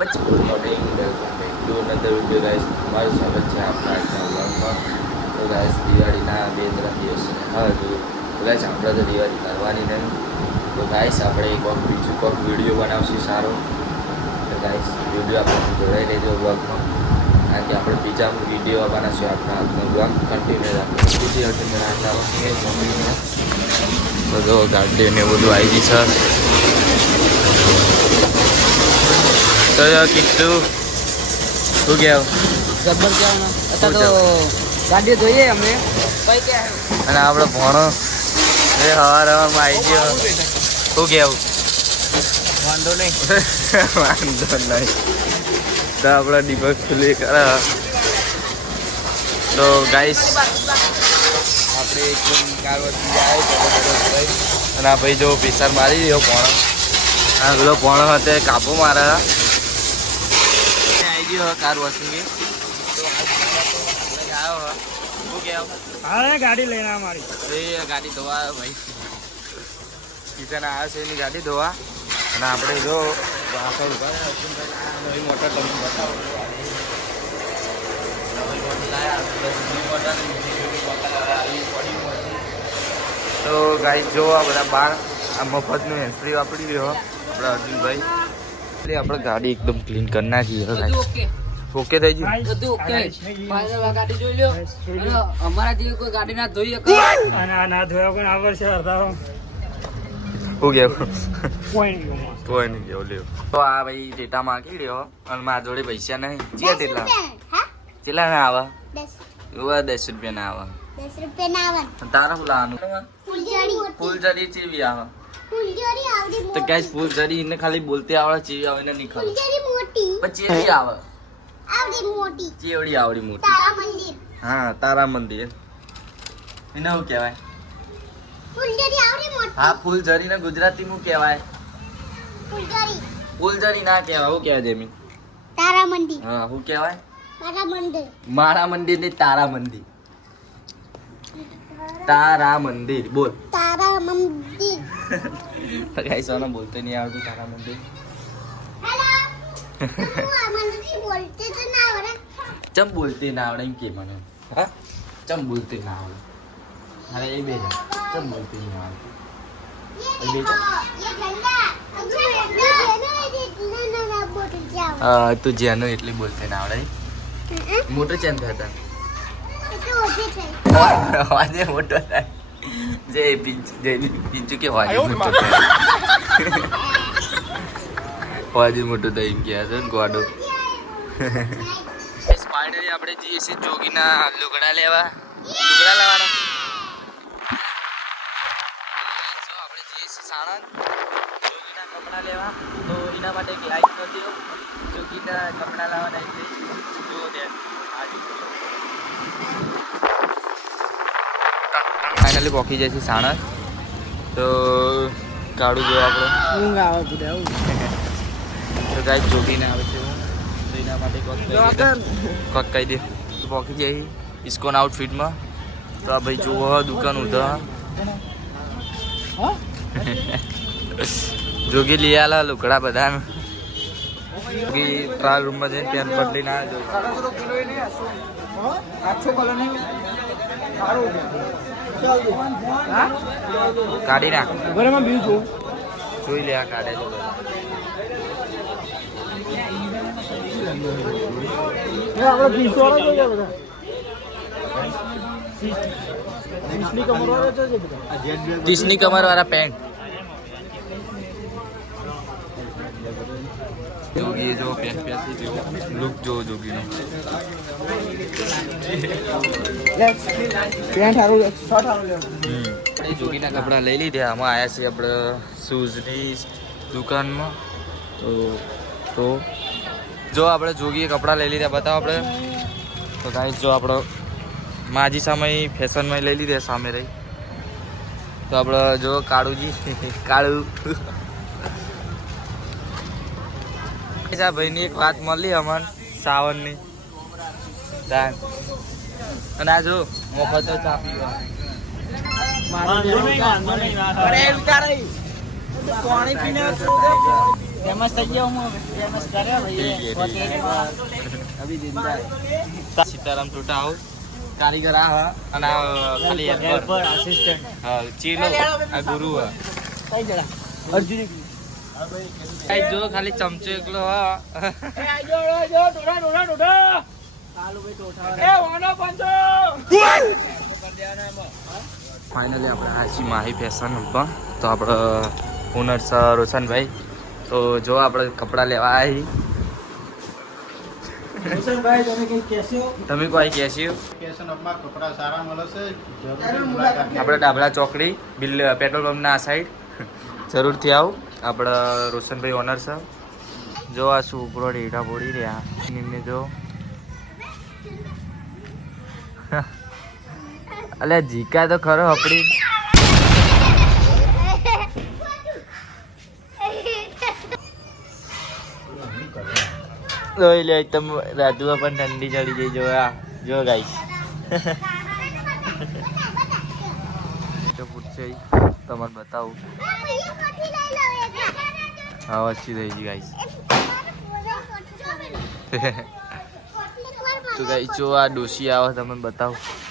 Good morning, welcome back to another video guys. તમારું સ્વાગત છે આપણા આજના વ્લોગમાં. તો ગાઈસ, દિવાળીના 2-3 દિવસ હા તો ગાઈસ આપણે તો દિવાળી કરવાની નહીં. તો ગાઈસ આપણે બીજું કોઈક વિડીયો બનાવશું સારો. તો ગાઈસ વિડીયો આપણે જોડાઈ લેજો વ્લોગમાં, કારણ કે આપણે બીજા વિડીયો આવવાના છે. આપણા આજનો વ્લોગ કન્ટિન્યુ રાખજો. બીજી અટેન્ડ આટલા વખતે મમ્મીને બધો ગાડી ને બધું આવી ગઈ છે. તો કીધું શું કહેવું જબ્બર કહેવાનું અત્યારે તો ગાડી જોઈએ અમે કઈ કે અને આપણો ભણો એ હવારમાં આવી ગયો. શું કહેવું વાંધો નહીં વાંધો નહીં. તો આપણા દીપક ખુલ્લી કરે. તો ગાઈસ આપણે એકદમ કારવતી જાય અને આ ભાઈ જો પીસર મારી રહ્યો ભણો. આ પેલો ભણો હતો કાપો મારે આવી ગયો કાર વોશિંગ. હા ગાડી લઈને મારી ગાડી ધોવા ભાઈ કિશન આવ્યા છે એની ગાડી ધોવા. અને આપણે જો વાસણ ઉભા મોટર તમને બતાવો. તો ગાઈ જો આ બધા બાર આ મફતનું હેન્ડસ્પ્રી વાપરી રહ્યો આપણા અર્જુનભાઈ. એટલે આપણે ગાડી એકદમ ક્લીન કરી નાખી. ઓકે થઈ ગયું બધું ઓકે. ગાડી જોઈ લ્યો અમારા જેવી કોઈ ગાડી ના ધોઈ અને આ ના ધોયા પણ આવર છે અડધા શું કેવું કોઈ નહીં કેવું લ્યો. તો આ ભાઈ ટેટા માંગી રહ્યો અને મારા જોડે પૈસા નહીં. ચિયા તેટલા કેટલા ના આવે? 10 રૂપિયા ના આવે. 10 રૂપિયા ના આવે. તારા શું લાવવાનું? ફૂલઝડી ચીવી આવે. તો ગાઈસ ફૂલઝડી એને ખાલી બોલતી આવડે, ચીવી આવે એને નહીં ખબર. પણ ચેવી આવે? ચેવડી આવડી મોટી. હા તારા મંદિર એને શું કહેવાય? હા ફૂલઝડી ને ગુજરાતી માં કહેવાય. ફૂલઝડી ના કહેવાય. શું કહેવાય જેમી? તારા મંદિર. હા શું કહેવાય? મારા મંદિર. મારા મંદિર ને તારા મંદિર. તારા મંદિર બોલ. તારા મંદિર. તો ગાઈસ સોનો બોલતે નહીં આવડતું તારા મંદિર. હેલો હું આ મંદિર બોલતે તો ના આવડે. ચમ બોલતે ના આવડે એમ કે મને. હા ચમ બોલતે ના આવડે. અરે એ બે ચમ બોલતે નહીં આવડે. હા તું જેનો એટલી બોલતે ના આવડે. મોટો ચેન થતા અવાજે મોટો થાય. જય પિંચુ કે અવાજે મોટો થાય. અવાજે મોટો થાય એમ કહે છે ને ગોડો. ફાઇનલી આપણે જઈએ છીએ જોગીના લુગડા લેવા. લુગડા લેવાના આપણે જઈએ છીએ સાણંદ જોગીના કપડા લેવા. તો એના માટે એક લાઈક કરી દો. જોગીના કપડા લાવવાના એટલે જો દે ફાઇનલી પહોંચી જાય છે સાણંદ. તો કાઢું જો આપણે ઊંઘ આવે બધા તો ગાય જોગીને આવે છે તો એના માટે કોક કહી દે. તો પહોંચી જાય ઇસ્કોન આઉટફિટમાં. તો આ ભાઈ જુઓ દુકાન ઉધા જોગી લઈ આલા લુકડા બધા. જોગી ટ્રાયલ રૂમમાં જઈને પેન બદલીને આવ્યો. કાઢી નાખ જોઈ લે આ કાઢે છે. ત્રીસની કમર વાળા પેન્ટ જોગી જો પેન્ટ પહેરતી જેવો લુક જો જોગીનો. જોગીના કપડા લઈ લીધા. આમાં આવ્યા છીએ આપણે શૂઝની દુકાનમાં. તો જો આપણે જોગીએ કપડાં લઈ લીધા બતાવો આપણે. તો ગાઈસ જો આપણો માજી સામે ફેશનમાં લઈ લીધા સામે રહી. તો આપણે જો કાળુજી કાળું ભાઈની એક વાત મળી અમને સાવનની. અને આ જો મફત ચા પીવા પાણી પીને ફેમસ થઈ ગયો હું ફેમસ કર્યો અભી જિંદા સીતારામ ટોટા હાઉસ કારીગર આ હા અને આ ખાલી હેલ્પર આસિસ્ટન્ટ હા ચીલો આ ગુરુ હા કઈ જણા અર્જુન કઈ જો ખાલી ચમચો એકલો હા એ આજો ટોટા ચાલુ ભાઈ ટોટા એ વાનો પંચો ફાઇનલી આપણે આછી માહી ફેશન પણ તો આપણે ઓનર સર રોશનભાઈ તો જો આપણે કપડાં લેવા આવી રોશનભાઈ તમે કઈ કહેશો તમે કોઈ કહેશો ફેશન અપમાં કપડા સારા મળે છે જરૂર મુલાકાત આપણે ડાબલા ચોકડી બિલ પેટ્રોલ પંપના આ સાઈડ જરૂરથી આવો આપણે રોશનભાઈ ઓનર છે જો આ શું ઉપરો ઢેઢા પોડી રહ્યા નિમને જો અલ્યા જીકા તો ખરો આપડી જોઈ લે તમે રાજુમાં પણ ઠંડી ચડી ગઈ જો આ જો ગાઈસ તો પૂછશે તમને બતાવું હા વચ્ચે થઈ ગઈ ગાઈસ તો ગાઈસ જો આ ડોસી આવે તમને બતાવું